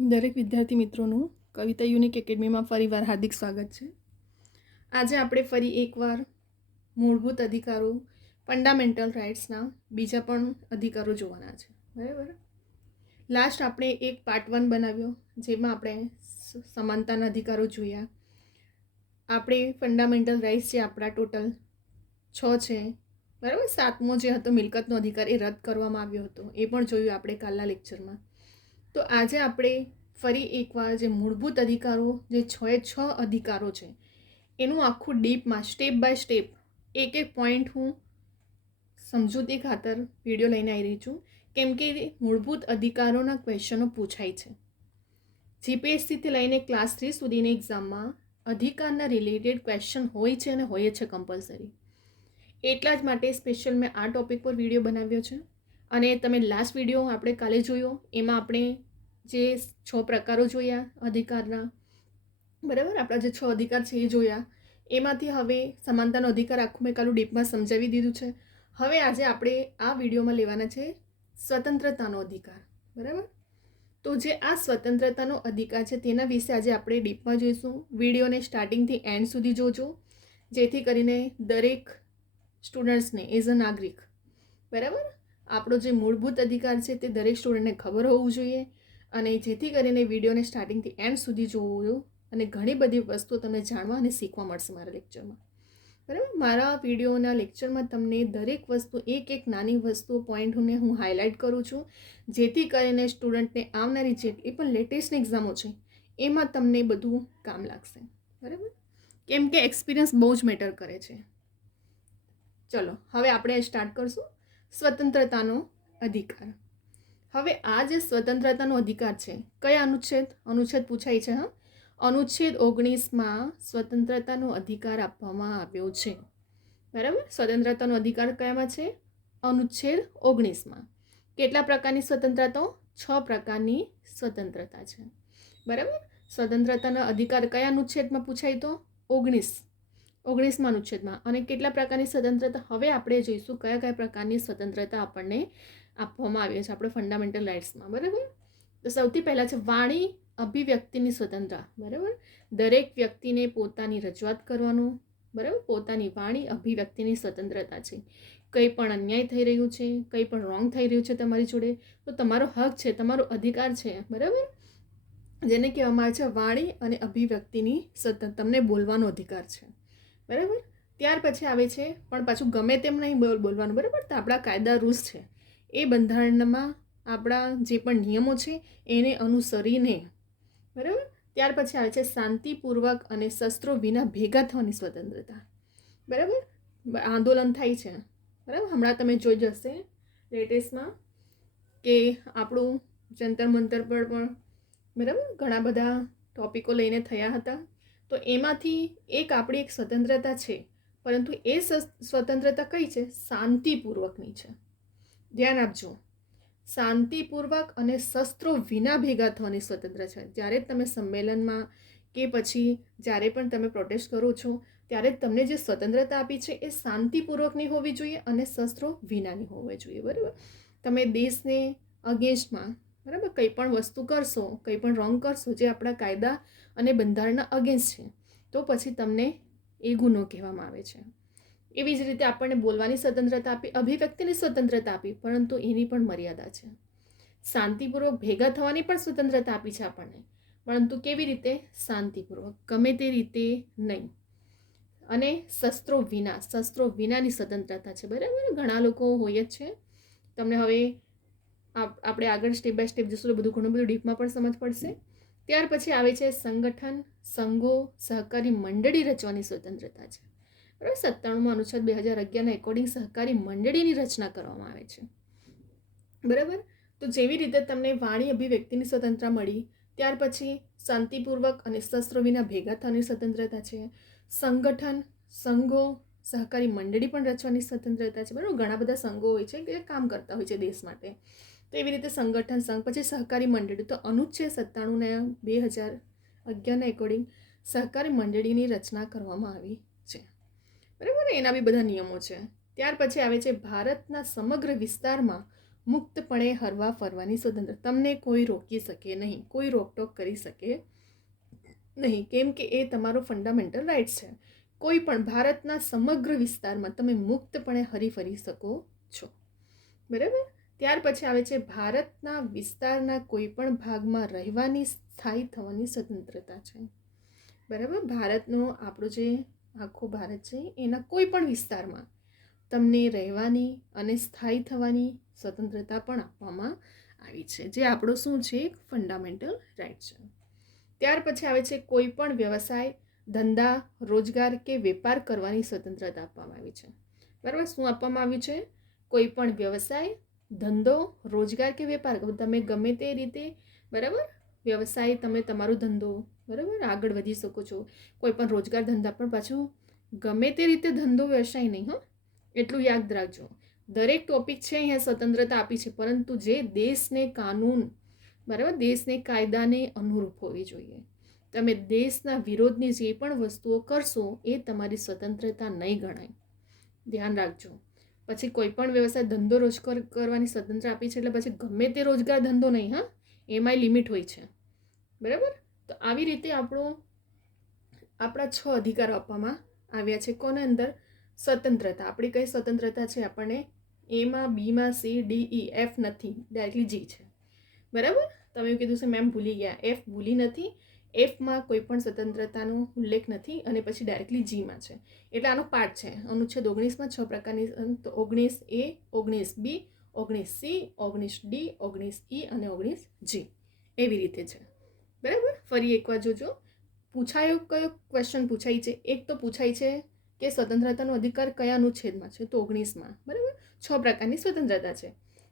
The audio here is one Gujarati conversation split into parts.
દરેક વિદ્યાર્થી મિત્રોનું કવિતા યુનિક એકેડમીમાં ફરીવાર હાર્દિક સ્વાગત છે. આજે આપણે ફરી એકવાર મૂળભૂત અધિકારો ફંડામેન્ટલ રાઇટ્સના બીજા પણ અધિકારો જોવાના છે. બરાબર. લાસ્ટ આપણે એક પાર્ટ 1 બનાવ્યો, જેમાં આપણે સમાનતાના અધિકારો જોયા. આપણે ફંડામેન્ટલ રાઇટ્સ જે આપણા ટોટલ 6 છે, બરાબર. 7મો જે હતો મિલકતનો અધિકાર, એ રદ કરવામાં આવ્યો હતો, એ પણ જોયું આપણે કાલના લેક્ચરમાં. તો આજે આપણે ફરી એકવાર જે મૂળભૂત અધિકારો જે 6 અધિકારો છે, એનું આખું ડીપમાં સ્ટેપ બાય સ્ટેપ એક એક પોઈન્ટ હું સમજૂતી ખાતર વિડીયો લઈને આવી રહી છું, કેમ કે મૂળભૂત અધિકારોના ક્વેશ્ચનો પૂછાય છે. જીપીએસસીથી લઈને ક્લાસ 3 સુધીની એક્ઝામમાં અધિકારના રિલેટેડ ક્વેશ્ચન હોય છે અને હોય છે કમ્પલસરી. એટલા જ માટે સ્પેશિયલ મેં આ ટૉપિક પર વિડીયો બનાવ્યો છે. અને તમે લાસ્ટ વિડીયો આપણે કાલે જોયો, એમાં આપણે જે 6 પ્રકારો જોયા અધિકારના, બરાબર. આપણા જે 6 અધિકાર છે એ જોયા. એમાંથી હવે સમાનતાનો અધિકાર આખું મેં કાલું ડીપમાં સમજાવી દીધું છે. હવે આજે આપણે આ વિડીયોમાં લેવાના છે સ્વતંત્રતાનો અધિકાર, બરાબર. તો જે આ સ્વતંત્રતાનો અધિકાર છે તેના વિશે આજે આપણે ડીપમાં જોઈશું. વિડીયોને સ્ટાર્ટિંગથી એન્ડ સુધી જોજો, જેથી કરીને દરેક સ્ટુડન્ટ્સને એઝ અ નાગરિક, બરાબર, આપણો જે મૂળભૂત અધિકાર છે તે દરેક સ્ટુડન્ટને ખબર હોવું જોઈએ. અને જેથી કરીને વિડીયોને સ્ટાર્ટિંગથી એન્ડ સુધી જોવું અને ઘણી બધી વસ્તુઓ તમને જાણવા અને શીખવા મળશે મારા લેક્ચરમાં, બરાબર. મારા વિડીયોના લેક્ચરમાં તમને દરેક વસ્તુ એક એક નાની વસ્તુ પોઈન્ટને હું હાઇલાઇટ કરું છું, જેથી કરીને સ્ટુડન્ટને આવનારી જેટલી પણ લેટેસ્ટ એક્ઝામો છે એમાં તમને બધું કામ લાગશે, બરાબર. કેમ કે એક્સપિરિયન્સ બહુ જ મેટર કરે છે. ચલો હવે આપણે સ્ટાર્ટ કરશું સ્વતંત્રતાનો અધિકાર. હવે આ જે સ્વતંત્રતાનો અધિકાર છે, કયા અનુચ્છેદ પૂછાય છે. અનુચ્છેદ 19માં સ્વતંત્રતાનો અધિકાર આપવામાં આવ્યો છે, બરાબર. સ્વતંત્રતાનો અધિકાર કયામાં છે? અનુચ્છેદ 19માં. કેટલા પ્રકારની સ્વતંત્રતાઓ? 6 પ્રકારની સ્વતંત્રતા છે, બરાબર. સ્વતંત્રતાનો અધિકાર કયા અનુચ્છેદમાં પૂછાય? તો 19માં અનુચ્છેદમાં. અને કેટલા પ્રકારની સ્વતંત્રતા? હવે આપણે જોઈશું કયા કયા પ્રકારની સ્વતંત્રતા આપણને આપવામાં આવે છે આપણે ફંડામેન્ટલ રાઇટ્સમાં, બરાબર. તો સૌથી પહેલાં છે વાણી અભિવ્યક્તિની સ્વતંત્રતા, બરાબર. દરેક વ્યક્તિને પોતાની રજૂઆત કરવાનું, બરાબર, પોતાની વાણી અભિવ્યક્તિની સ્વતંત્રતા છે. કંઈ પણ અન્યાય થઈ રહ્યું છે, કંઈ પણ રોંગ થઈ રહ્યું છે તમારી જોડે, તો તમારો હક છે, તમારો અધિકાર છે, બરાબર, જેને કહેવામાં આવે છે વાણી અને અભિવ્યક્તિની સ્વતંત્રતા. તમને બોલવાનો અધિકાર છે, બરાબર. ત્યાર પછી આવે છે પણ પાછું ગમે તેમ નહીં બોલવાનું, બરાબર. તો આપણા કાયદા રૂલ્સ છે, એ બંધારણમાં આપણા જે પણ નિયમો છે એને અનુસરીને, બરાબર. ત્યાર પછી આવે છે શાંતિપૂર્વક અને શસ્ત્રો વિના ભેગા થવાની સ્વતંત્રતા, બરાબર. આંદોલન થાય છે, બરાબર. હમણાં તમે જોઈ જશે લેટેસ્ટમાં કે આપણું જંતર મંતર પર પણ, બરાબર, ઘણા બધા ટોપિકો લઈને થયા હતા. તો એમાંથી એક આપણી એક સ્વતંત્રતા છે, પરંતુ એ સ્વતંત્રતા કઈ છે? શાંતિપૂર્વકની છે. ધ્યાન આપજો, શાંતિપૂર્વક અને શસ્ત્રો વિના ભેગા થવાની સ્વતંત્ર છે. જ્યારે તમે સંમેલનમાં કે પછી જ્યારે પણ તમે પ્રોટેસ્ટ કરો છો, ત્યારે તમને જે સ્વતંત્રતા આપી છે એ શાંતિપૂર્વકની હોવી જોઈએ અને શસ્ત્રો વિનાની હોવી જોઈએ, બરાબર. તમે દેશને અગેન્સ્ટમાં, બરાબર, કંઈ પણ વસ્તુ કરશો, કંઈ પણ રોંગ કરશો જે આપણા કાયદા અને બંધારણના અગેન્સ્ટ છે, તો પછી તમને એ ગુનો કહેવામાં આવે છે. એવી જ રીતે આપણને બોલવાની સ્વતંત્રતા આપી, અભિવ્યક્તિની સ્વતંત્રતા આપી, પરંતુ એની પણ મર્યાદા છે. શાંતિપૂર્વક ભેગા થવાની પણ સ્વતંત્રતા આપી છે આપણને, પરંતુ કેવી રીતે? શાંતિપૂર્વક, ગમે તે રીતે નહીં. અને શસ્ત્રો વિનાની સ્વતંત્રતા છે, બરાબર. ઘણા લોકો હોય જ છે. તમને હવે આપણે આગળ સ્ટેપ બાય સ્ટેપ જશું, બધું ઘણું બધું ડીપમાં પણ સમજ પડશે. ત્યાર પછી આવે છે સંગઠન, સંઘો, સહકારી મંડળી રચવાની સ્વતંત્રતા છે, બરાબર. 97માં અનુચ્છેદ 2011ના એકોર્ડિંગ સહકારી મંડળીની રચના કરવામાં આવે છે, બરાબર. તો જેવી રીતે તમને વાણી અભિવ્યક્તિની સ્વતંત્રતા મળી, ત્યાર પછી શાંતિપૂર્વક અને શસ્ત્રો વિના ભેગા થવાની સ્વતંત્રતા છે. સંગઠન, સંઘો, સહકારી મંડળી પણ રચવાની સ્વતંત્રતા છે, બરાબર. ઘણા બધા સંઘો હોય છે કે કામ કરતા હોય છે દેશ માટે. તો એવી રીતે સંગઠન, સંઘ, પછી સહકારી મંડળી. તો અનુચ્છેદ 97ના 2011ના એકોર્ડિંગ સહકારી મંડળીની રચના કરવામાં આવી છે, બરાબર. એના બી બધા નિયમો છે. ત્યાર પછી આવે છે ભારતના સમગ્ર વિસ્તારમાં મુક્તપણે હરવા ફરવાની સ્વતંત્રતા. તમને કોઈ રોકી શકે નહીં, કોઈ રોકટોક કરી શકે નહીં, કેમ કે એ તમારો ફંડામેન્ટલ રાઇટ્સ છે. કોઈ પણ ભારતના સમગ્ર વિસ્તારમાં તમે મુક્તપણે હરીફરી શકો છો. બરાબર. ત્યાર પછી આવે છે ભારતના વિસ્તારના કોઈ પણ ભાગમાં રહેવાની, સ્થાયી થવાની સ્વતંત્રતા છે. બરાબર. ભારતનો આપણો જે આખો ભારત છે એના કોઈ પણ વિસ્તારમાં તમને રહેવાની અને સ્થાયી થવાની સ્વતંત્રતા પણ આપવામાં આવી છે, જે આપણો શું છે, એક ફંડામેન્ટલ રાઇટ છે. ત્યાર પછી આવે છે કોઈ પણ વ્યવસાય, ધંધા, રોજગાર કે વેપાર કરવાની સ્વતંત્રતા આપવામાં આવી છે. બરાબર. શું આપવામાં આવ્યું છે? કોઈ પણ વ્યવસાય, ધંધો, રોજગાર કે વેપાર તમે ગમે તે રીતે, બરાબર, વ્યવસાય તમે તમારો ધંધો, બરાબર, આગળ વધી શકો છો. કોઈ પણ રોજગાર ધંધા પણ પાછું ગમે તે રીતે ધંધો વ્યવસાય નહીં, એટલું યાદ રાખજો. દરેક ટોપિક છે અહીંયા સ્વતંત્રતા આપી છે, પરંતુ જે દેશને કાનૂન, બરાબર, દેશને કાયદાને અનુરૂપ હોવી જોઈએ. તમે દેશના વિરોધની જે પણ વસ્તુઓ કરશો એ તમારી સ્વતંત્રતા નહીં ગણાય, ધ્યાન રાખજો. પછી કોઈ પણ વ્યવસાય, ધંધો, રોજગાર કરવાની સ્વતંત્રતા આપી છે, એટલે પછી ગમે તે રોજગાર ધંધો નહીં, એમાંય લિમિટ હોય છે. બરાબર. તો આવી રીતે આપણા 6 અધિકારો આપવામાં આવ્યા છે. કોના અંદર? સ્વતંત્રતા. આપણી કઈ સ્વતંત્રતા છે? આપણને એમાં, બીમાં, સી, ડી, ઈ, એફ નથી, ડાયરેક્ટલી જી છે. બરાબર. તમે એવું કીધું છે મેમ ભૂલી ગયા, એફ ભૂલી નથી. એફમાં કોઈ પણ સ્વતંત્રતાનો ઉલ્લેખ નથી અને પછી ડાયરેક્ટલી જીમાં છે, એટલે આનો પાર્ટ છે. અનુચ્છેદ 19માં 6 પ્રકારની, 19A, 19B, 19C, 19D, 19E અને 19G એવી રીતે છે. બરાબર. ફરી એકવાર જોજો. પૂછાયો કયો ક્વેશ્ચન પૂછાય છે? એક તો પૂછાય છે કે સ્વતંત્રતાનો અધિકાર કયા અનુચ્છેદમાં છે? તો 19માં. બરાબર. 6 પ્રકારની સ્વતંત્રતા છે.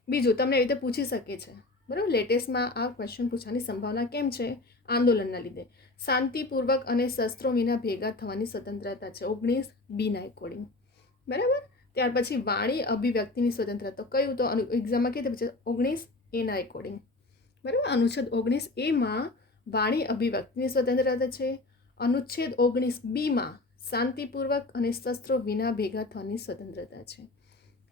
બીજું તમને એવી રીતે પૂછી શકે છે. બરાબર. લેટેસ્ટમાં આ ક્વેશ્ચન પૂછવાની સંભાવના કેમ છે? આંદોલનના લીધે. શાંતિપૂર્વક અને શસ્ત્રો વિના ભેગા થવાની સ્વતંત્રતા છે, 19B ના એકોર્ડિંગ. બરાબર. ત્યાર પછી વાણી અભિવ્યક્તિની સ્વતંત્રતા કયું? તો એક્ઝામમાં કઈ પછી 19A ના એકોર્ડિંગ. બરાબર. અનુચ્છેદ 19A માં વાણી અભિવ્યક્તિની સ્વતંત્રતા છે. અનુચ્છેદ 19B માં શાંતિપૂર્વક અને શસ્ત્રો વિના ભેગા થવાની સ્વતંત્રતા છે.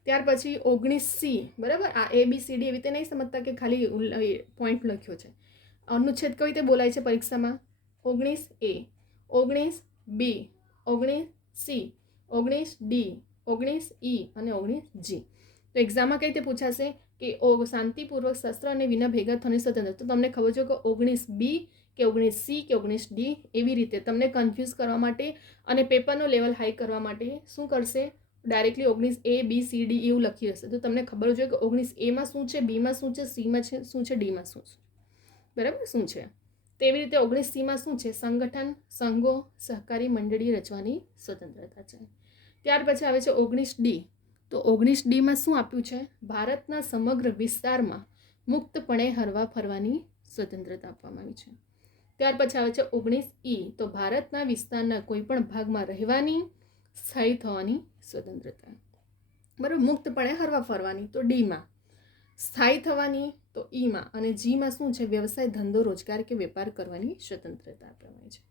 ત્યાર પછી 19C, બરાબર. આ ABCD એવી રીતે નહીં સમજતા કે ખાલી પોઈન્ટ લખ્યો છે. અનુચ્છેદ કઈ રીતે બોલાય છે પરીક્ષામાં? 19A, 19B, 19C, 19D, 19E અને 19G. તો એક્ઝામમાં કઈ રીતે પૂછાશે કે શાંતિપૂર્વક શસ્ત્ર અને વિના ભેગા થવાની સ્વતંત્રતા. તો તમને ખબર છે કે 19B કે 19C કે 19D એવી રીતે તમને કન્ફ્યુઝ કરવા માટે અને પેપરનો લેવલ હાઈ કરવા માટે શું કરશે? Directly 19A, B, C, D એવું લખી હશે. તો તમને ખબર જોઈએ કે 19Aમાં શું છે, બીમાં શું છે, સીમાં શું છે, ડીમાં શું છે, બરાબર, શું છે. તેવી રીતે 19Cમાં શું છે? સંગઠન, સંઘો, સહકારી મંડળી રચવાની સ્વતંત્રતા છે. ત્યાર પછી આવે છે 19D. તો 19Dમાં શું આપ્યું છે? ભારતના સમગ્ર વિસ્તારમાં મુક્તપણે હરવા ફરવાની સ્વતંત્રતા આપવામાં આવી છે. ત્યાર પછી આવે છે 19E. તો ભારતના વિસ્તારના કોઈ પણ ભાગમાં રહેવાની, સ્થાયી થવાની સ્વતંત્રતા. બરાબર. મુક્તપણે હરવા ફરવાની તો ડીમાં, સ્થાયી થવાની તો ઈમાં, અને જીમાં શું છે? વ્યવસાય, ધંધો, રોજગાર કે વેપાર કરવાની સ્વતંત્રતા આપવામાં છે.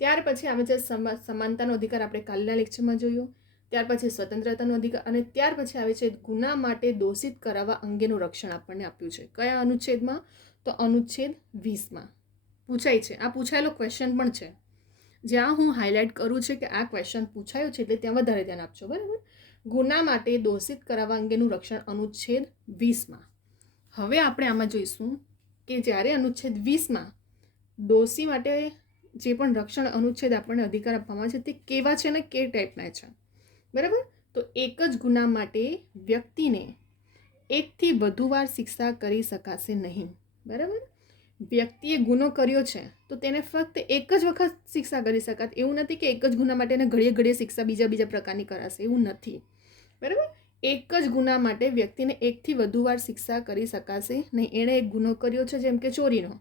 ત્યાર પછી આવે છે સમાનતાનો અધિકાર, આપણે કાલના લેક્ચરમાં જોયો. ત્યાર પછી સ્વતંત્રતાનો અધિકાર, અને ત્યાર પછી આવે છે ગુના માટે દોષિત કરાવવા અંગેનું રક્ષણ આપણને આપ્યું છે. કયા અનુચ્છેદમાં? તો અનુચ્છેદ 20માં પૂછાય છે. આ પૂછાયેલો ક્વેશ્ચન પણ છે. જ્યાં હું હાઇલાઇટ કરું છું કે આ ક્વેશ્ચન પૂછાયો છે, એટલે ત્યાં વધારે ધ્યાન આપજો. બરાબર. ગુના માટે દોષિત કરાવવા અંગેનું રક્ષણ અનુચ્છેદ 20માં. હવે આપણે આમાં જોઈશું કે જ્યારે અનુચ્છેદ 20માં દોષી માટે જે પણ રક્ષણ અનુચ્છેદ આપણને અધિકાર આપવામાં છે તે કેવા છે ને કે ટાઈપના છે. બરાબર. તો એક જ ગુના માટે વ્યક્તિને એકથી વધુ વાર શિક્ષા કરી શકાશે નહીં. બરાબર. વ્યક્તિએ ગુનો કર્યો છે તો તેને ફક્ત એક જ વખત શિક્ષા કરી શકાત. એવું નથી કે એક જ ગુના માટે એને ઘડીએ ઘડીએ શિક્ષા બીજા પ્રકારની કરાશે, એવું નથી. બરાબર. એક જ ગુના માટે વ્યક્તિને એકથી વધુ વાર શિક્ષા કરી શકાશે નહીં. એણે એક ગુનો કર્યો છે, જેમ કે ચોરીનો,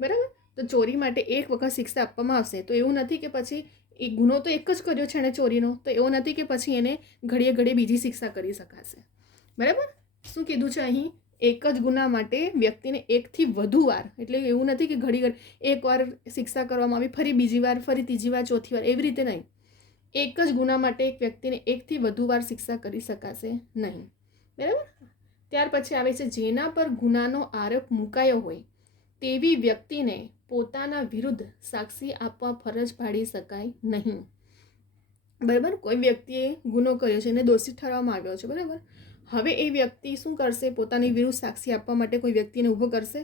બરાબર, તો ચોરી માટે એક વખત શિક્ષા આપવામાં આવશે. તો એવું નથી કે પછી એ ગુનો તો એક જ કર્યો છે એણે ચોરીનો, તો એવું નથી કે પછી એને ઘડીએ ઘડીએ બીજી શિક્ષા કરી શકાશે. બરાબર. શું કીધું છે અહીં? એક જ ગુના માટે વ્યક્તિને એકથી વધુ વાર, એટલે એવું નથી કે ઘડી એક વાર શિક્ષા કરવામાં આવી, ફરી બીજી વાર, ફરી ત્રીજી વાર, ચોથી વાર, એવી રીતે નહીં. એક જ ગુના માટે એક વ્યક્તિને એકથી વધુ વાર શિક્ષા કરી શકાશે નહીં. બરાબર. ત્યાર પછી આવે છે જેના પર ગુનાનો આરોપ મુકાયો હોય તેવી વ્યક્તિને પોતાના વિરુદ્ધ સાક્ષી આપવા ફરજ પાડી શકાય નહીં. બરાબર, કોઈ વ્યક્તિએ ગુનો કર્યો છે એને દોષિત ઠરવામાં આવ્યો છે. બરાબર, હવે એ વ્યક્તિ શું કરશે? પોતાની વિરુદ્ધ સાક્ષી આપવા માટે કોઈ વ્યક્તિને ઊભો કરશે,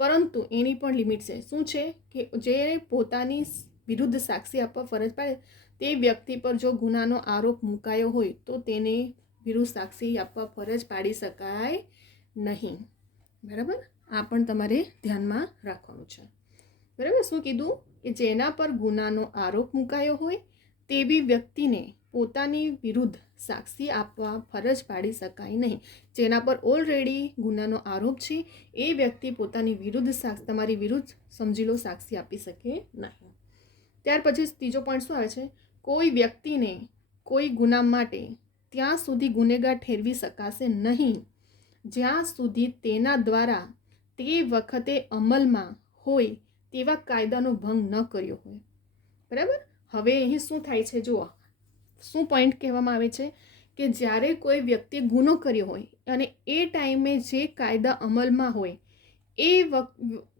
પરંતુ એની પણ લિમિટ છે. શું છે કે જે પોતાની વિરુદ્ધ સાક્ષી આપવા ફરજ પાડે તે વ્યક્તિ પર જો ગુનાનો આરોપ મુકાયો હોય તો તેને વિરુદ્ધ સાક્ષી આપવા ફરજ પાડી શકાય નહીં. બરાબર, આ પણ તમારે ધ્યાનમાં રાખવાનું છે. બરાબર, શું કીધું કે જેના પર ગુનાનો આરોપ મુકાયો હોય તેવી વ્યક્તિને પોતાની વિરુદ્ધ સાક્ષી આપવા ફરજ પાડી શકાય નહીં. જેના પર ઓલરેડી ગુનાનો આરોપ છે એ વ્યક્તિ પોતાની વિરુદ્ધ તમારી વિરુદ્ધ સમજી લો સાક્ષી આપી શકે નહીં. ત્યાર પછી ત્રીજો પોઈન્ટ શું આવે છે? કોઈ વ્યક્તિને કોઈ ગુના માટે ત્યાં સુધી ગુનેગાર ઠેરવી શકાશે નહીં જ્યાં સુધી તેના દ્વારા તે વખતે અમલમાં હોય તેવા કાયદાનો ભંગ ન કર્યો હોય. બરાબર, હવે અહીં શું થાય છે? જુઓ, શું પોઈન્ટ કહેવામાં આવે છે કે જ્યારે કોઈ વ્યક્તિએ ગુનો કર્યો હોય અને એ ટાઈમે જે કાયદા અમલમાં હોય એ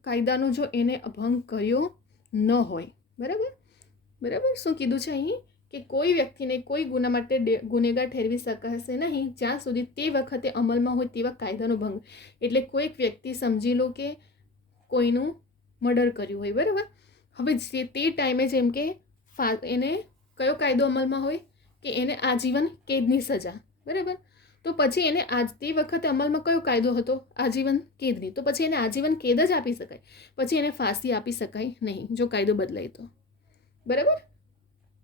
કાયદાનો જો એને ભંગ કર્યો ન હોય. બરાબર બરાબર, શું કીધું છે અહીં કે કોઈ વ્યક્તિને કોઈ ગુના માટે ગુનેગાર ઠેરવી શકાશે નહીં જ્યાં સુધી તે વખતે અમલમાં હોય તેવા કાયદાનો ભંગ. એટલે કોઈક વ્યક્તિ સમજી લો કે કોઈનું મર્ડર કર્યું હોય. બરાબર, હવે જે તે ટાઈમે જેમ કે એને કયો કાયદો અમલમાં હોય કે એને આજીવન કેદની સજા. બરાબર, તો પછી એને તે વખતે અમલમાં કયો કાયદો હતો? આજીવન કેદની. તો પછી એને આજીવન કેદ જ આપી શકાય, પછી એને ફાંસી આપી શકાય નહીં જો કાયદો બદલાય તો. બરાબર,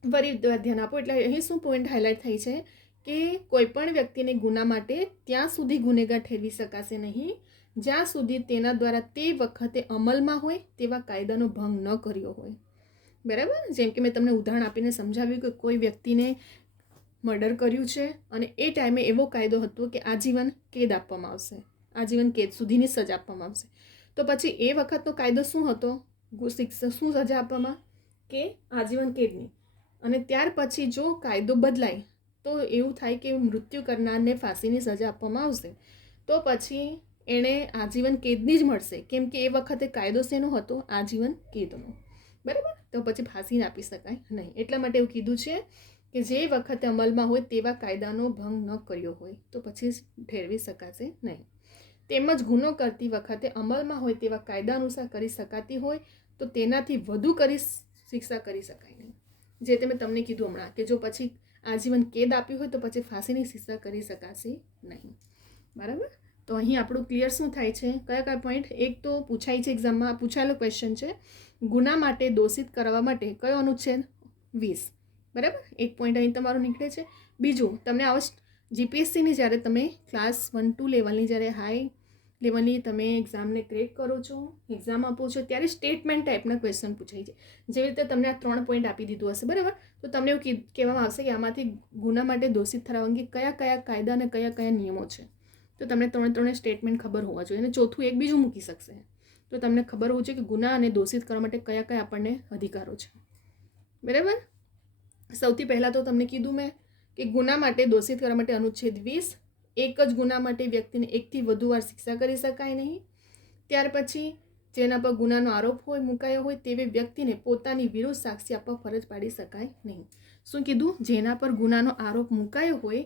ફરી ધ્યાન આપો. એટલે અહીં શું પોઈન્ટ હાઇલાઇટ થઈ છે કે કોઈ પણ વ્યક્તિને ગુના માટે ત્યાં સુધી ગુનેગાર ઠેરવી શકાશે નહીં જ્યાં સુધી તેના દ્વારા તે વખતે અમલમાં હોય તેવા કાયદાનો ભંગ ન કર્યો હોય. બરાબર, જેમ કે મેં તમને ઉદાહરણ આપીને સમજાવ્યું કે કોઈ વ્યક્તિને મર્ડર કર્યું છે અને એ ટાઈમે એવો કાયદો હતો કે આજીવન કેદ આપવામાં આવશે, આજીવન કેદ સુધીની સજા આપવામાં આવશે. તો પછી એ વખતનો કાયદો શું હતો? શું સજા આપવામાં? કે આજીવન કેદની. અને ત્યાર પછી જો કાયદો બદલાય તો એવું થાય કે મૃત્યુ કરનારને ફાંસીની સજા આપવામાં આવશે તો પછી એણે આજીવન કેદની જ મળશે, કેમ કે એ વખતે કાયદો શેનો હતો? આજીવન કેદનો. બરાબર, તો પછી ફાંસી આપી શકાય નહીં. એટલા માટે એવું કીધું છે કે જે વખતે અમલમાં હોય તેવા કાયદાનો ભંગ ન કર્યો હોય તો પછી ઠેરવી શકાશે નહીં. તેમજ ગુનો કરતી વખતે અમલમાં હોય તેવા કાયદા અનુસાર કરી શકાતી હોય તો તેનાથી વધુ શિક્ષા કરી શકાય નહીં. જે તે મેં તમને કીધું હમણાં કે જો પછી આજીવન કેદ આપ્યું હોય તો પછી ફાંસીની શિક્ષા કરી શકાશે નહીં. બરાબર, તો અહીં આપણું ક્લિયર શું થાય છે? કયા કયા પોઈન્ટ? એક તો પૂછાય છે એક્ઝામમાં, પૂછાયેલો ક્વેશ્ચન છે ગુના માટે દોષિત કરવા માટે કયો અનુચ્છેદ? 20. બરાબર, એક પોઈન્ટ અહીં તમારો નીકળે છે. બીજું, તમને જીપીએસસીની જ્યારે તમે ક્લાસ 1-2 લેવલની જ્યારે હાઈ લેવલની તમે એક્ઝામને ક્રેક કરો છો, એક્ઝામ આપો છો ત્યારે સ્ટેટમેન્ટ ટાઈપના ક્વેશ્ચન પૂછાય છે. જેવી રીતે તમને આ 3 પોઈન્ટ આપી દીધું હશે. બરાબર, તો તમને એવું કહેવામાં આવશે કે આમાંથી ગુના માટે દોષિત ઠરાવવા અંગે કયા કયા કાયદા અને કયા કયા નિયમો છે. તો તમને 3 સ્ટેટમેન્ટ ખબર હોવા જોઈએ અને ચોથું એક બીજું મૂકી શકશે. તો તમને ખબર હોવું જોઈએ કે ગુના અને દોષિત કરવા માટે કયા કયા આપણને અધિકારો છે. બરાબર, સૌથી પહેલાં તો તમને કીધું મેં કે ગુના માટે દોષિત કરવા માટે અનુચ્છેદ 20, એક જ ગુના માટે વ્યક્તિને 1થી વધુ વાર શિક્ષા કરી શકાય નહીં. ત્યાર પછી જેના પર ગુનાનો આરોપ હોય મુકાયો હોય તેવી વ્યક્તિને પોતાની વિરુદ્ધ સાક્ષી આપવા ફરજ પાડી શકાય નહીં. શું કીધું? જેના પર ગુનાનો આરોપ મુકાયો હોય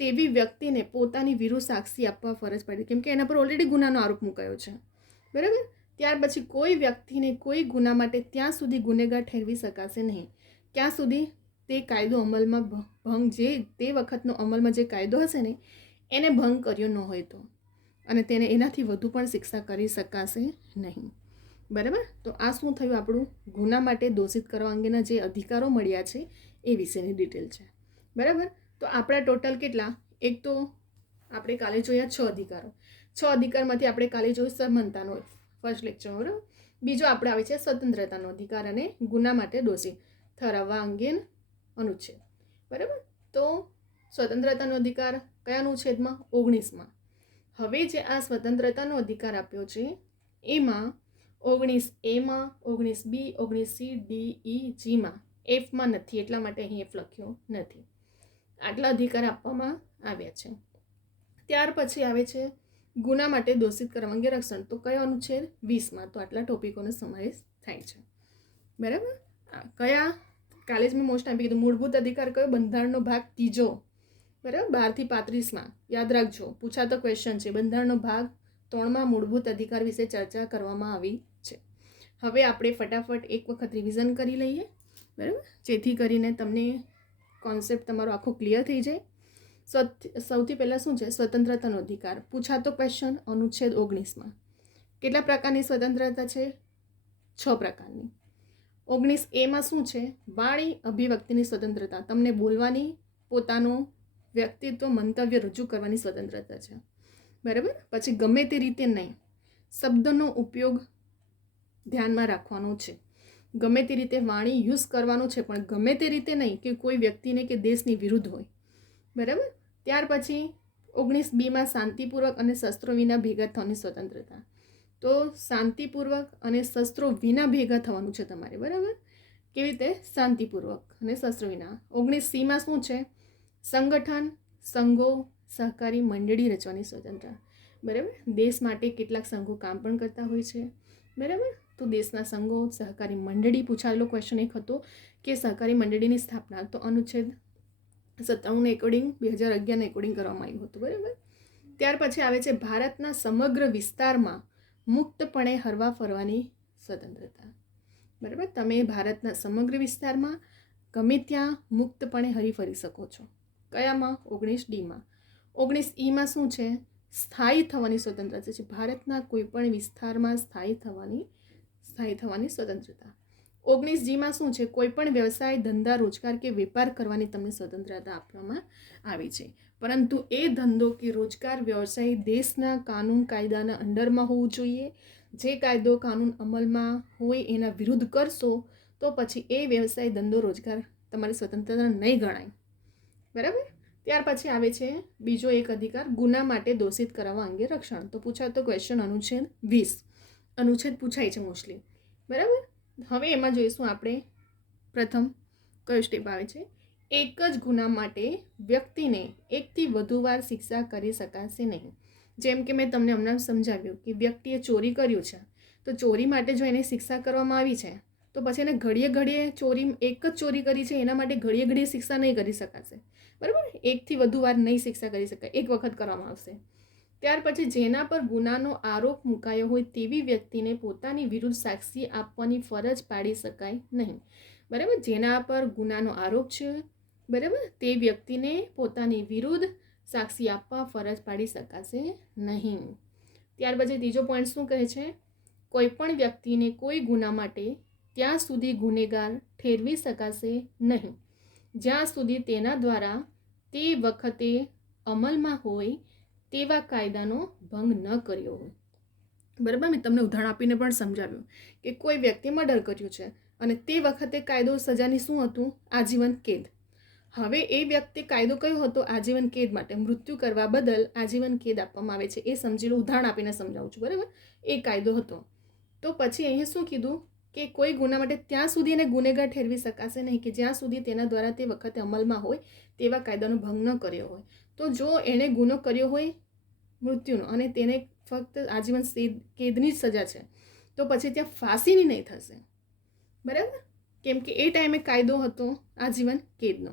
તેવી વ્યક્તિને પોતાની વિરુદ્ધ સાક્ષી આપવા ફરજ પાડી, કેમ કે એના પર ઓલરેડી ગુનાનો આરોપ મુકાયો છે. બરાબર, ત્યાર પછી કોઈ વ્યક્તિને કોઈ ગુના માટે ત્યાં સુધી ગુનેગાર ઠેરવી શકાશે નહીં ક્યાં સુધી તે કાયદો અમલમાં ભંગ, જે તે વખતનો અમલમાં જે કાયદો હશે ને એને ભંગ કર્યો ન હોય તો, અને તેને એનાથી વધુ પણ શિક્ષા કરી શકાશે નહીં. બરાબર, તો આ શું થયું? આપણું ગુના માટે દોષિત કરવા અંગેના જે અધિકારો મળ્યા છે એ વિશેની ડિટેલ છે. બરાબર, તો આપણા ટોટલ કેટલા? એક તો આપણે કાલે જોયા 6 અધિકારો. 6 અધિકારમાંથી આપણે કાલે જોયું સમાનતાનો ફર્સ્ટ લેક્ચર. બરાબર, બીજો આપણે આવે છે સ્વતંત્રતાનો અધિકાર અને ગુના માટે દોષિત ઠરાવવા અંગે અનુચ્છેદ. બરાબર, તો સ્વતંત્રતાનો અધિકાર કયા અનુચ્છેદમાં? 19માં. હવે જે આ સ્વતંત્રતાનો અધિકાર આપ્યો છે એમાં 19A માં, 19B, 19C, D, E, Gમાં, Fમાં નથી, એટલા માટે અહીં F લખ્યો નથી. આટલા અધિકાર આપવામાં આવ્યા છે. ત્યાર પછી આવે છે ગુના માટે દોષિત કરવા અંગે રક્ષણ. તો કયો અનુચ્છેદ? 20માં. તો આટલા ટોપિકોનો સમાવેશ થાય છે. બરાબર. કયા કાલે જ મેં મોસ્ટ ટાઈમ કીધું મૂળભૂત અધિકાર કયો? બંધારણનો ભાગ 3. બરાબર. 12 થી 35માં યાદ રાખજો, પૂછાતો ક્વેશ્ચન છે. બંધારણનો ભાગ 3માં મૂળભૂત અધિકાર વિશે ચર્ચા કરવામાં આવી છે. હવે આપણે ફટાફટ એક વખત રિવિઝન કરી લઈએ, બરાબર, જેથી કરીને તમને કોન્સેપ્ટ તમારો આખો ક્લિયર થઈ જાય. સૌથી પહેલાં શું છે? સ્વતંત્રતાનો અધિકાર. પૂછાતો ક્વેશ્ચન અનુચ્છેદ 19માં. કેટલા પ્રકારની સ્વતંત્રતા છે? 6 પ્રકારની. 19A શું છે? વાણી અભિવ્યક્તિની સ્વતંત્રતા. તમને બોલવાની, પોતાનું વ્યક્તિત્વ મંતવ્ય રજૂ કરવાની સ્વતંત્રતા છે. બરાબર. પછી ગમે તે રીતે નહીં, શબ્દનો ઉપયોગ ધ્યાનમાં રાખવાનો છે. ગમે તે રીતે વાણી યુઝ કરવાનો છે, પણ ગમે તે રીતે નહીં કે કોઈ વ્યક્તિને કે દેશની વિરુદ્ધ હોય. બરાબર. ત્યાર પછી 19B શાંતિપૂર્વક અને શસ્ત્રો વિના ભેગા થવાની સ્વતંત્રતા. તો શાંતિપૂર્વક અને શસ્ત્રો વિના ભેગા થવાનું છે તમારે. બરાબર. કેવી રીતે? શાંતિપૂર્વક અને શસ્ત્રો વિના. 19C શું છે? સંગઠન, સંઘો, સહકારી મંડળી રચવાની સ્વતંત્રતા. બરાબર. દેશ માટે કેટલાક સંઘો કામ પણ કરતા હોય છે. બરાબર. તો દેશના સંઘો, સહકારી મંડળી. પૂછાયેલો ક્વેશ્ચન એક હતો કે સહકારી મંડળીની સ્થાપના તો અનુચ્છેદ 57 એકોર્ડિંગ 2011 એકોર્ડિંગ કરવામાં આવ્યું હતું. બરાબર. ત્યાર પછી આવે છે ભારતના સમગ્ર વિસ્તારમાં મુક્તપણે હરવા ફરવાની સ્વતંત્રતા. બરાબર. તમે ભારતના સમગ્ર વિસ્તારમાં ગમે ત્યાં મુક્તપણે હરી ફરી શકો છો. કયામાં? 19D. 19E શું છે? સ્થાયી થવાની સ્વતંત્રતા છે. ભારતના કોઈ પણ વિસ્તારમાં સ્થાયી થવાની સ્વતંત્રતા. 19G શું છે? કોઈ પણ વ્યવસાય, ધંધા, રોજગાર કે વેપાર કરવાની તમને સ્વતંત્રતા આપવામાં આવી છે. પરંતુ એ ધંધો કે રોજગાર, વ્યવસાય દેશના કાનૂન કાયદાના અંડરમાં હોવું જોઈએ. જે કાયદો કાનૂન અમલમાં હોય એના વિરુદ્ધ કરશો તો પછી એ વ્યવસાય, ધંધો, રોજગાર તમારી સ્વતંત્રતા નહીં ગણાય. બરાબર. ત્યાર પછી આવે છે બીજો એક અધિકાર, ગુના માટે દોષિત કરાવવા અંગે રક્ષણ. તો પૂછાતો ક્વેશ્ચન અનુચ્છેદ 20. અનુચ્છેદ પૂછાય છે મોસ્ટલી. બરાબર. હવે એમાં જોઈશું આપણે પ્રથમ કયો સ્ટેપ આવે છે. એક જ ગુના માટે વ્યક્તિને એકથી વધુ વાર શિક્ષા કરી શકાશે નહીં. જેમ કે મેં તમને હમણાં સમજાવ્યું કે વ્યક્તિએ ચોરી કર્યું છે, તો ચોરી માટે જો એને શિક્ષા કરવામાં આવી છે તો પછી એને ઘડીએ એક જ ચોરી કરી છે એના માટે ઘડીએ શિક્ષા નહીં કરી શકાશે. બરાબર. એકથી વધુ વાર નહીં શિક્ષા કરી શકાય, એક વખત કરવામાં આવશે. ત્યાર પછી જેના પર ગુનાનો આરોપ મુકાયો હોય તેવી વ્યક્તિને પોતાની વિરુદ્ધ સાક્ષી આપવાની ફરજ પાડી શકાય નહીં. બરાબર. જેના પર ગુનાનો આરોપ છે, બરાબર, તે વ્યક્તિને પોતાની વિરુદ્ધ સાક્ષી આપવા ફરજ પાડી શકાશે નહીં. ત્યાર પછી ત્રીજો પોઈન્ટ શું કહે છે? કોઈ પણ વ્યક્તિને કોઈ ગુના માટે ત્યાં સુધી ગુનેગાર ઠેરવી શકાશે નહીં જ્યાં સુધી તેના દ્વારા તે વખતે અમલમાં હોય તેવા કાયદાનો ભંગ ન કર્યો હોય. બરાબર. મેં તમને ઉદાહરણ આપીને પણ સમજાવ્યું કે કોઈ વ્યક્તિએ મર્ડર કર્યું છે અને તે વખતે કાયદો સજાની શું હતું? આજીવન કેદ. હવે એ વ્યક્તિ કાયદો કયો હતો? આજીવન કેદ માટે. મૃત્યુ કરવા બદલ આજીવન કેદ આપવામાં આવે છે. એ સમજી લો, ઉદાહરણ આપીને સમજાવું છું. બરાબર. એ કાયદો હતો. તો પછી અહીંયા શું કીધું કે કોઈ ગુના માટે ત્યાં સુધી એને ગુનેગાર ઠેરવી શકાશે નહીં કે જ્યાં સુધી તેના દ્વારા તે વખતે અમલમાં હોય તેવા કાયદાનો ભંગ ન કર્યો હોય. તો જો એણે ગુનો કર્યો હોય મૃત્યુનો અને તેને ફક્ત આજીવન કેદની જ સજા છે તો પછી ત્યાં ફાંસીની નહીં થશે. બરાબર. કેમ કે એ ટાઈમે કાયદો હતો આજીવન કેદનો.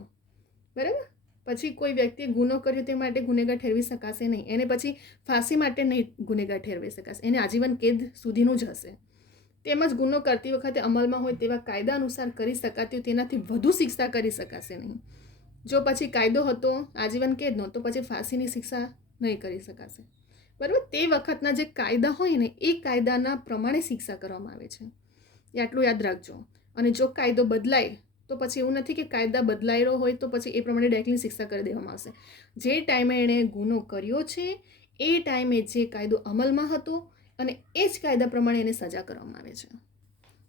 બરાબર. પછી કોઈ વ્યક્તિએ ગુનો કર્યો તે માટે ગુનેગાર ઠેરવી શકાશે નહીં, એને પછી ફાંસી માટે નહીં ગુનેગાર ઠેરવી શકાશે, એને આજીવન કેદ સુધીનું જ હશે. તેમજ ગુનો કરતી વખતે અમલમાં હોય તેવા કાયદા અનુસાર કરી શકાતી તેનાથી વધુ શિક્ષા કરી શકાશે નહીં. જો પછી કાયદો હતો આજીવન કેદનો તો પછી ફાંસીની શિક્ષા નહીં કરી શકાશે. બરાબર. તે વખતના જે કાયદા હોય ને એ કાયદાના પ્રમાણે શિક્ષા કરવામાં આવે છે. એ આટલું યાદ રાખજો. અને જો કાયદો બદલાય તો પછી એવું નથી કે કાયદા બદલાયેલો હોય તો પછી એ પ્રમાણે ડાયરેક્ટલી શિક્ષા કરી દેવામાં આવશે. જે ટાઈમે એણે ગુનો કર્યો છે એ ટાઈમે જે કાયદો અમલમાં હતો અને એ જ કાયદા પ્રમાણે એને સજા કરવામાં આવે છે.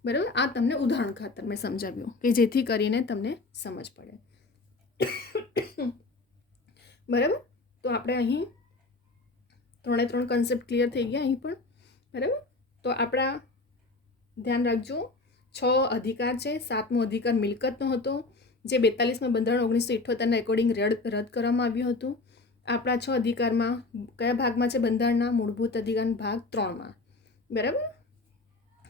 બરાબર. આ તમને ઉદાહરણ ખાતર મેં સમજાવ્યું કે જેથી કરીને તમને સમજ પડે. બરાબર. તો આપણે અહીં 3 કન્સેપ્ટ ક્લિયર થઈ ગયા અહીં પણ. બરાબર. તો આપણા ધ્યાન રાખજો 6 અધિકાર છે. 7મો અધિકાર મિલકતનો હતો જે 42માં બંધારણ 1978ના એકોર્ડિંગ રદ કરવામાં આવ્યું હતું. આપણા 6 અધિકારમાં કયા ભાગમાં છે? બંધારણના મૂળભૂત અધિકાર ભાગ 3માં, બરાબર.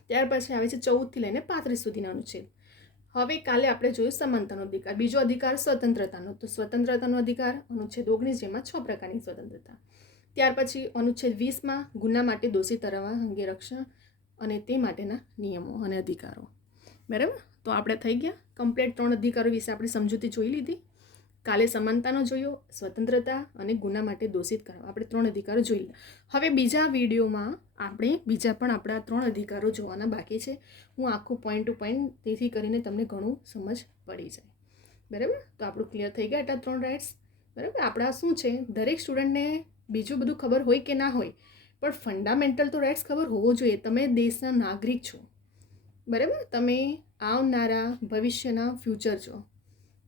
ત્યાર પછી આવે છે 14થી લઈને 35 સુધીના અનુચ્છેદ. હવે કાલે આપણે જોયું સમાનતાનો અધિકાર. બીજો અધિકાર સ્વતંત્રતાનો. તો સ્વતંત્રતાનો અધિકાર અનુચ્છેદ 19, જેમાં 6 પ્રકારની સ્વતંત્રતા. ત્યાર પછી અનુચ્છેદ 20માં ગુના માટે દોષી ઠરાવવા અંગે રક્ષણ અને તે માટેના નિયમો અને અધિકારો, બરાબર. તો આપણે થઈ ગયા કમ્પ્લીટ 3 અધિકારો વિશે આપણી સમજૂતી જોઈ લીધી. કાલે સમાનતાનો જોયો, સ્વતંત્રતા અને ગુના માટે દોષિત કરવા, આપણે 3 અધિકારો જોઈ લીધા. હવે બીજા વિડીયોમાં આપણે બીજા પણ આપણા 3 અધિકારો જોવાના બાકી છે. હું આખું પોઈન્ટ ટુ પોઈન્ટ, તેથી કરીને તમને ઘણું સમજ પડી જાય, બરાબર. તો આપણું ક્લિયર થઈ ગયા એટલા 3 રાઇટ્સ, બરાબર. આપણા શું છે, દરેક સ્ટુડન્ટને બીજું બધું ખબર હોય કે ના હોય, પણ ફંડામેન્ટલ તો રાઇટ્સ ખબર હોવો જોઈએ. તમે દેશના નાગરિક છો, બરાબર. તમે આવનારા ભવિષ્યના ફ્યુચર છો,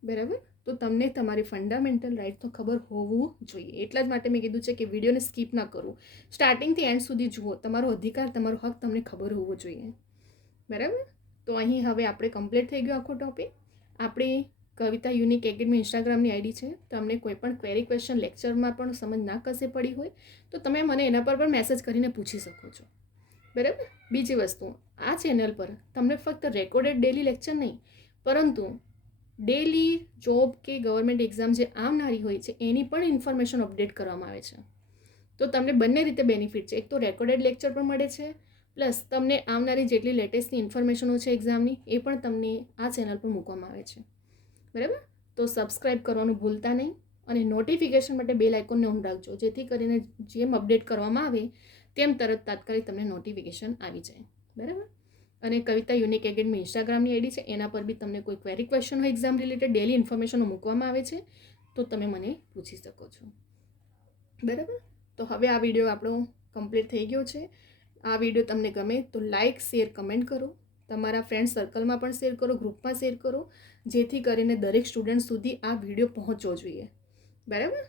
બરાબર. તો તમને તમારી ફંડામેન્ટલ રાઇટ તો ખબર હોવું જોઈએ. એટલા જ માટે મેં કીધું છે કે વિડીયોને સ્કીપ ના કરો, સ્ટાર્ટિંગથી એન્ડ સુધી જુઓ. તમારો અધિકાર, તમારો હક તમને ખબર હોવો જોઈએ, બરાબર. તો અહીં હવે આપણે કમ્પ્લીટ થઈ ગયો આખો ટોપિક. આપણે કવિતા યુનિક એકેડમી ઇન્સ્ટાગ્રામની આઈડી છે. તમને કોઈ પણ ક્વેરી, ક્વેશ્ચન, લેક્ચરમાં પણ સમજ ના કશે પડી હોય તો તમે મને એના પર પણ મેસેજ કરીને પૂછી શકો છો, બરાબર. બીજી વસ્તુ, આ ચેનલ પર તમને ફક્ત રેકોર્ડેડ ડેલી લેક્ચર નહીં, પરંતુ ડેલી જોબ કે ગવર્મેન્ટ એક્ઝામ જે આવનારી હોય છે એની પણ ઇન્ફોર્મેશન અપડેટ કરવામાં આવે છે. તો તમને બંને રીતે બેનિફિટ છે. એક તો રેકોર્ડેડ લેક્ચર પણ મળે છે, પ્લસ તમને આવનારી જેટલી લેટેસ્ટની ઇન્ફોર્મેશનો છે એક્ઝામની એ પણ તમને આ ચેનલ પર મૂકવામાં આવે છે, બરાબર. તો સબસ્ક્રાઈબ કરવાનું ભૂલતા નહીં અને નોટિફિકેશન માટે બેલ આઇકોનને ઓન રાખજો, જેથી કરીને જેમ અપડેટ કરવામાં આવે તેમ તરત તાત્કાલિક તમને નોટિફિકેશન આવી જાય, બરાબર. અને કવિતા યુનિક એકેડમી ઇન્સ્ટાગ્રામની આઈડી છે, એના પર બી તમને કોઈ ક્વેરી, ક્વેશ્ચન હોય એક્ઝામ રિલેટેડ, ડેલી ઇન્ફોર્મેશનો મૂકવામાં આવે છે, તો તમે મને પૂછી શકો છો, બરાબર. તો હવે આ વિડીયો આપણો કમ્પ્લીટ થઈ ગયો છે. આ વિડીયો તમને ગમે તો લાઇક, શેર, કમેન્ટ કરો. તમારા ફ્રેન્ડ સર્કલમાં પણ શેર કરો, ગ્રુપમાં શેર કરો, જેથી કરીને દરેક સ્ટુડન્ટ સુધી આ વિડીયો પહોંચવો જોઈએ, બરાબર.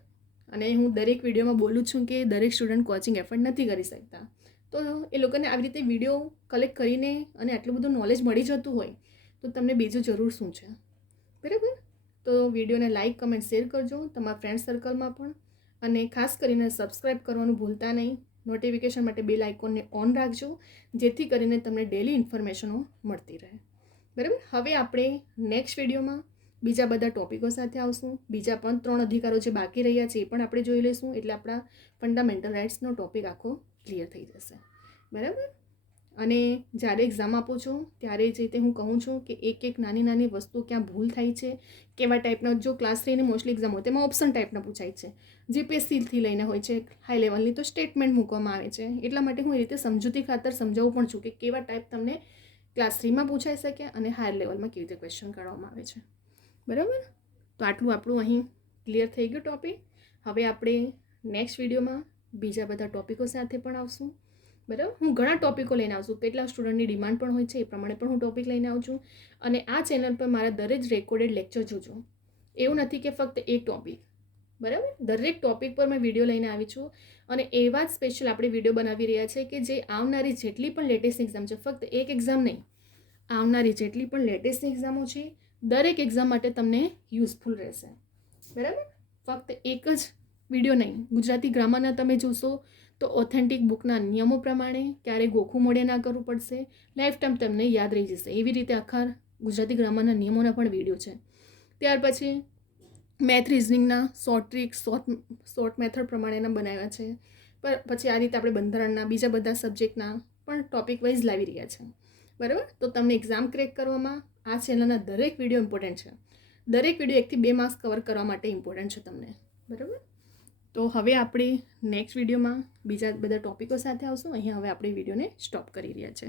અને હું દરેક વિડીયોમાં બોલું છું કે દરેક સ્ટુડન્ટ કોચિંગ એફર્ટ નથી કરી શકતા, તો એ લોકોને આવી રીતે વિડીયો કલેક્ટ કરીને અને આટલું બધું નોલેજ મળી જતું હોય તો તમને બીજું જરૂર શું છે, બરાબર. તો વિડીયોને લાઇક, કમેન્ટ, શેર કરજો તમારા ફ્રેન્ડ સર્કલમાં પણ, અને ખાસ કરીને સબસ્ક્રાઈબ કરવાનું ભૂલતા નહીં. નોટિફિકેશન માટે બેલ આઇકોનને ઓન રાખજો, જેથી કરીને તમને ડેલી ઇન્ફોર્મેશનો મળતી રહે, બરાબર. હવે આપણે નેક્સ્ટ વિડીયોમાં બીજા બધા ટોપિકો સાથે આવશું. બીજા પણ 3 અધિકારો જે બાકી રહ્યા છે એ પણ આપણે જોઈ લઈશું. એટલે આપણા ફંડામેન્ટલ રાઇટ્સનો ટોપિક આખો ક્લિયર થઈ જશે, બરાબર. અને જ્યારે એક્ઝામ આપું છું ત્યારે જે રીતે હું કહું છું કે એક નાની નાની વસ્તુ ક્યાં ભૂલ થાય છે, કેવા ટાઈપના, જો ક્લાસ 3ની મોસ્ટલી એક્ઝામ હોય તેમાં ઓપ્શન ટાઈપના પૂછાય છે, જીપીએસસીથી લઈને હોય છે હાઈ લેવલની, તો સ્ટેટમેન્ટ મૂકવામાં આવે છે. એટલા માટે હું એ રીતે સમજૂતી ખાતર સમજાવું પણ છું કે કેવા ટાઈપ તમને ક્લાસ 3માં પૂછાઈ શકે અને હાયર લેવલમાં કેવી રીતે ક્વેશ્ચન કાઢવામાં આવે છે, બરાબર. તો આટલું આપણું અહીં ક્લિયર થઈ ગયું ટોપિક. હવે આપણે નેક્સ્ટ વિડીયોમાં બીજા બધા ટોપિકો સાથે પણ આવશું, બરાબર. હું ઘણા ટોપિકો લઈને આવું છું, કેટલા સ્ટુડન્ટની ડિમાન્ડ પણ હોય છે એ પ્રમાણે પણ હું ટોપિક લઈને આવું છું. અને આ ચેનલ પર મારા દરેક રેકોર્ડેડ લેક્ચર જોજો. એવું નથી કે ફક્ત એક ટોપિક, બરાબર. દરેક ટોપિક પર મેં વિડીયો લઈને આવી છું, અને એવા જ સ્પેશિયલ આપણે વિડીયો બનાવી રહ્યા છે કે જે આવનારી જેટલી પણ લેટેસ્ટ એક્ઝામ છે, ફક્ત એક એક્ઝામ નહીં, આવનારી જેટલી પણ લેટેસ્ટ એક્ઝામો છે દરેક એક્ઝામ માટે તમને યુઝફુલ રહેશે, બરાબર. ફક્ત એક જ વિડીયો નહીં, ગુજરાતી ગ્રામરના તમે જોશો તો ઓથેન્ટિક બુકના નિયમો પ્રમાણે ક્યારેય ગોખું મોડે ના કરવું પડશે, લાઈફ ટાઈમ તમને યાદ રહી જશે. એવી રીતે આખા ગુજરાતી ગ્રામરના નિયમોના પણ વિડીયો છે. ત્યાર પછી મેથ રિઝનિંગના શોર્ટ ટ્રિક, શોર્ટ મેથડ પ્રમાણેના બનાવ્યા છે. પછી આ રીતે આપણે બંધારણના બીજા બધા સબ્જેક્ટના પણ ટોપિક વાઇઝ લાવી રહ્યા છે, બરાબર. તો તમને એક્ઝામ ક્રેક કરવામાં આ ચેનલના દરેક વિડીયો ઇમ્પોર્ટન્ટ છે. દરેક વિડીયો 1 થી 2 માર્ક્સ કવર કરવા માટે ઇમ્પોર્ટન્ટ છે તમને, બરાબર. તો હવે આપણે નેક્સ્ટ વિડીયોમાં બીજા બધા ટોપિકો સાથે આવશું. અહીંયા હવે આપણે વિડીયોને સ્ટોપ કરી રહ્યા છે.